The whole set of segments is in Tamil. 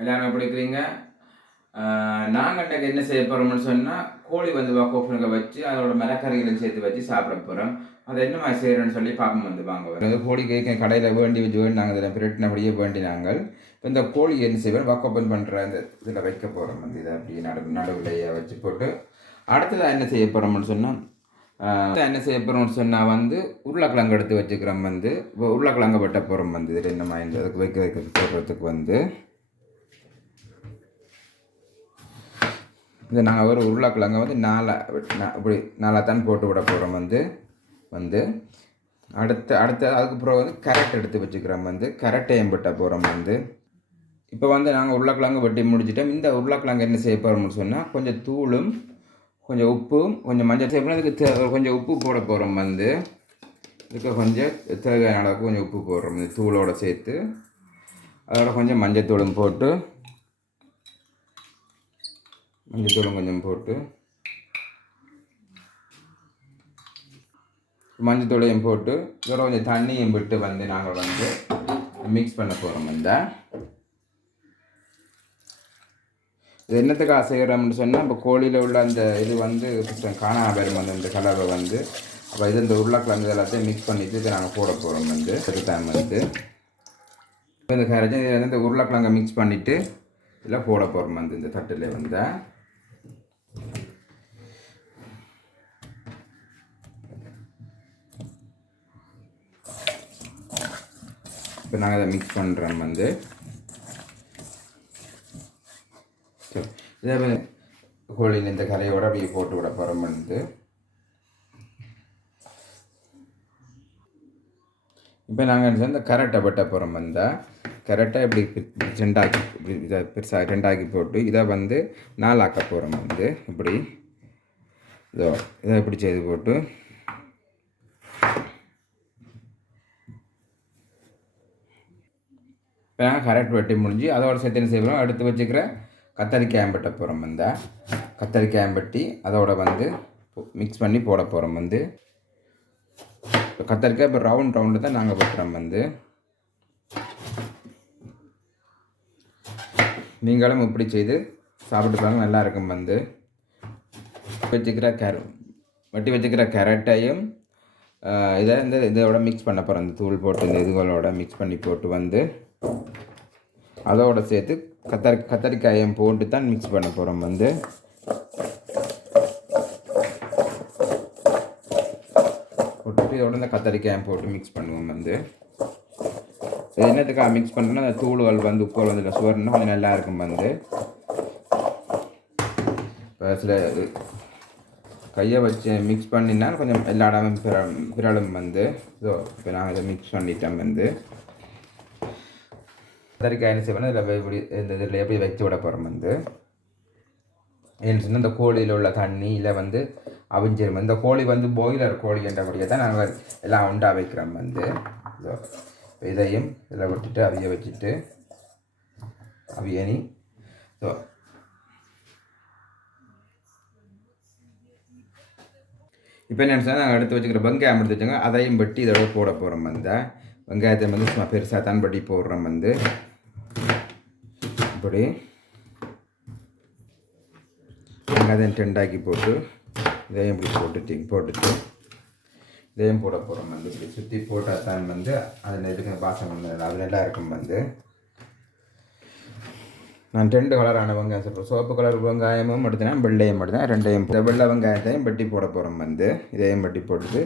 எல்லாரும் எப்படி இருக்கிறீங்க? நாங்கள் இன்றைக்கு என்ன செய்ய போகிறோம்னு சொன்னால் கோழி வந்து கோஃபனுக்கு வச்சு அதோட மரக்கறிகளும் சேர்த்து வச்சு சாப்பிட போகிறோம். அதை என்ன மாதிரி செய்கிறோன்னு சொல்லி பார்க்க வந்து வாங்க வரும். கோழி கேட்க கடையில் வேண்டி வச்சு நாங்கள் இதில் பிரட்டினபடியே வேண்டி நாங்கள் இப்போ இந்த கோழி என்ன செய்வோம் ஓப்பன் பண்ணுற அந்த இதில் வைக்க போகிறோம். வந்து இதை அப்படியே நடுவிலையே வச்சு போட்டு அடுத்ததாக என்ன செய்ய போகிறோம்னு சொன்னால் என்ன செய்ய போகிறோம்னு சொன்னால் வந்து உருளைக்கிழங்கு எடுத்து வச்சுக்கிறோம். வந்து இப்போ உருளைக்கிழங்கு வெட்ட போகிறோம். வந்து இதில் என்ன மாதிரி அதுக்கு வைக்க போடுறதுக்கு வந்து இந்த நாங்கள் ஒரு உருளைக்கிழங்கை வந்து இப்படி நாலாத்தான் போட்டு விட போகிறோம். வந்து அடுத்த அதுக்கப்புறம் வந்து கேரட் எடுத்து வச்சுக்கிறோம். வந்து கேரட்டையும் வெட்ட போகிறோம். வந்து இப்போ வந்து நாங்கள் உருளைக்கிழங்கு வெட்டி முடிச்சிட்டோம். இந்த உருளைக்கிழங்கு என்ன செய்ய போகிறோம்னு சொன்னால் கொஞ்சம் தூளும் கொஞ்சம் உப்பும் கொஞ்சம் மஞ்சள் சேர்ப்போம். இதுக்கு கொஞ்சம் உப்பு போட போகிறோம். வந்து இதுக்கு கொஞ்சம் தேவையான அளவுக்கு கொஞ்சம் உப்பு போடுறோம். இந்த தூளோடு சேர்த்து அதோட கொஞ்சம் மஞ்சத்தூளும் போட்டு கொஞ்சம் போட்டு மஞ்சத்தூளையும் போட்டு இதோட கொஞ்சம் தண்ணியும் விட்டு வந்து நாங்கள் வந்து மிக்ஸ் பண்ண போகிறோம். இது என்னத்துக்காக செய்கிறோம்னு சொன்னால் இப்போ கோழியில் உள்ள அந்த இது வந்து காணாமல் வரும். வந்து இந்த கலரை வந்து அப்போ இது இந்த உருளைக்கிழங்கு எல்லாத்தையும் மிக்ஸ் பண்ணிவிட்டு இதை நாங்கள் போட போகிறோம். வந்து டைம் வந்து இந்த கரைச்சி இந்த உருளைக்கிழங்கை மிக்ஸ் பண்ணிவிட்டு இதில் போட போகிறோம். வந்து இந்த தட்டில் வந்து இப்போ நாங்கள் அதை மிக்ஸ் பண்ணுறோம். வந்து இதே கோழியில் இந்த கரையோடு அப்படியே போட்டு விட போகிறோம். வந்து இப்போ நாங்கள் இந்த கரெக்டை வெட்ட போகிறோம். வந்தால் கரெக்டாக இப்படி ரெண்டாக்கி இப்படி இதை பெருசாக ரெண்டாக்கி போட்டு இதை வந்து நாலாக்க போகிறோம். வந்து இப்படி இதை இப்படி செய்து போட்டு இப்போ நாங்கள் கரெக்ட் வெட்டி முடிஞ்சு அதோட சேர்த்து என்ன செய்வோம் அடுத்து வச்சுக்கிற கத்தரிக்காயம் வெட்ட போகிறோம். வந்தால் கத்தரிக்காயம் வெட்டி அதோட வந்து மிக்ஸ் பண்ணி போட போகிறோம். வந்து கத்தரிக்காய் இப்போ ரவுண்டு தான் நாங்கள் வெட்டுறோம். வந்து நீங்களும் இப்படி செய்து சாப்பிட்டு பாருங்க, நல்லா இருக்கும். வந்து வெட்டி வச்சுக்கிற கேரட்டையும் இதை இதோட மிக்ஸ் பண்ண போகிறோம். அந்த தூள் போட்டு இந்த இதுகளோட மிக்ஸ் பண்ணி போட்டு வந்து அதோட சேர்த்து கத்தரிக்காயம் போட்டு தான் மிக்ஸ் பண்ண போகிறோம். வந்து போட்டுட்டு இதோட இந்த கத்தரிக்காயம் போட்டு மிக்ஸ் பண்ணுவோம். வந்து என்னத்துக்காக மிக்ஸ் பண்ணுறோன்னா அந்த தூள்கள் வந்து உப்புகள் வந்து சுவர்னா கொஞ்சம் நல்லா இருக்கும். வந்து இப்போ சில கையை வச்சு மிக்ஸ் பண்ணினால் கொஞ்சம் எல்லா இடமும் பிறலும். வந்து இப்போ நாங்கள் இதை மிக்ஸ் பண்ணிட்டோம். வந்து கத்தரிக்காய் என்ன செய்வோம் இதில் இப்படி இந்த இதில் எப்படி வச்சு விட போகிறோம். வந்து ஏன்னு சொன்னால் இந்த கோழியில் உள்ள தண்ணியில் வந்து அவிஞ்சிரும். இந்த கோழி வந்து பாய்லர் கோழி என்றபடியே தான் நாங்கள் எல்லாம் உண்டா வைக்கிறோம். வந்து இதையும் இதில் விட்டுட்டு அவிய வச்சுட்டு அவியணி இப்போ என்ன சொன்னால் நாங்கள் எடுத்து வச்சுக்கிற வெங்காயம் எடுத்து வச்சுங்க அதையும் வெட்டி இதோட போட போகிறோம். அந்த வெங்காயத்தை வந்து சும்மா பெருசாக தான் வெட்டி போடுறோம். வந்து இப்படி வெங்காயம் ரெண்டாக்கி போட்டு இதையும் இப்படி போட்டுட்டு இதையும் போட போகிறோம். வந்து இப்படி சுற்றி போட்டால் தான் வந்து அதில் இருக்கிற பாசம் அது நல்லா இருக்கும். வந்து நான் 2 கலரான வெங்காயம் சொல்கிறேன். சிவப்பு கலர் வெங்காயமும் எடுத்தேன், வெள்ளையும் எடுத்தேன். ரெண்டையும் வெள்ளை வெங்காயத்தையும் வெட்டி போட போகிறோம். வந்து இதையும் வெட்டி போட்டுட்டு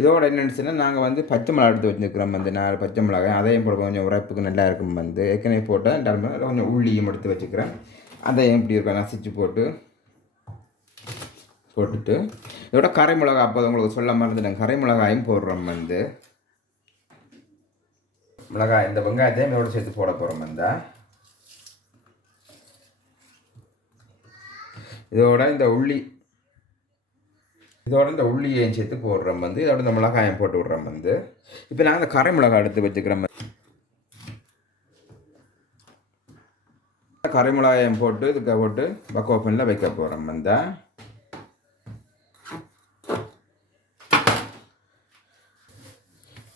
இதோட என்னென்னு நாங்கள் வந்து பச்சை மிளகா எடுத்து வச்சுருக்கிறோம். வந்து 4 பச்சை மிளகாய் அதையும் போட கொஞ்சம் உரைப்புக்கு நல்லா இருக்கும். வந்து ஏற்கனவே போட்டால் கொஞ்சம் உள்ளியும் எடுத்து வச்சுக்கிறேன். அதையும் இப்படி இருக்கும் நசிச்சு போட்டுட்டு இதோட கரை மிளகாய் அப்போ உங்களுக்கு சொல்ல மறந்துட்டேன், கரை மிளகாயும் போடுறோம். வந்து மிளகாய் இந்த வெங்காயத்தையும் இதோட சேர்த்து போட போகிறோம். வந்து இதோட இந்த உள்ளியையும் சேர்த்து போடுறோம். வந்து இதோட இந்த மிளகாயம் போட்டு விட்றோம். வந்து இப்போ நாங்கள் இந்த கரை மிளகாய் எடுத்து வச்சுக்கிறோம். கரை மிளகாயம் போட்டு இதுக்கு போட்டு பக்கோப்பனில் வைக்க போகிறோம். வந்து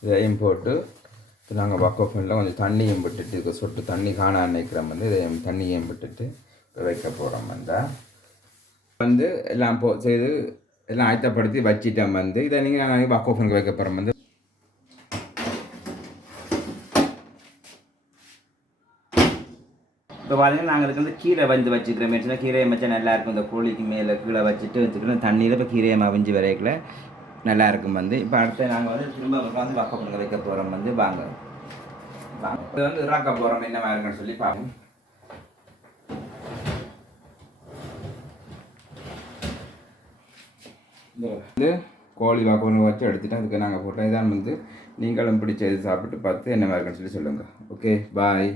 இதையும் போட்டு இப்போ நாங்கள் வக்கோஃபனில் கொஞ்சம் தண்ணியும் விட்டுட்டு இதுக்கு சொட்டு தண்ணி காண நினைக்கிறோம் வந்து இதை தண்ணியும் விட்டுட்டு வைக்க போகிறோம் வந்து எல்லாம் செய்து எல்லாம் ஆயத்தப்படுத்தி வச்சிட்டோம் வந்து இதை நீங்கள் நாங்கள் வக்கோஃபனுக்கு வைக்க போகிறோம் வந்து இப்போ பார்த்தீங்கன்னா நாங்கள் இதுக்கு வந்து கீரை வந்து வச்சுக்கிறோம் மேட்ச்னா கீரையை வச்சா நல்லாயிருக்கும் இந்த கோழிக்கு மேலே கீழே வச்சுக்கிறோம் தண்ணியில் இப்போ கீரையை மவிஞ்சு வரைக்கல நல்லாயிருக்கும் வந்து இப்போ அடுத்து நாங்கள் வந்து திரும்ப வந்து வக்கோஃபனுக்கு வைக்க போகிறோம் வந்து வாங்க இது வந்து இறக்க போகிறோம் என்ன மாதிரி இருக்குன்னு சொல்லி பார்ப்போம். வந்து கோழி வக்கோஃபனுக்கு வச்சு எடுத்துட்டு அதுக்கு நாங்கள் போட்டோம் இதான் வந்து நீங்களும் பிடிச்சது சாப்பிட்டு பார்த்து என்ன மாதிரி இருக்குன்னு சொல்லி சொல்லுங்கள். Okay bye.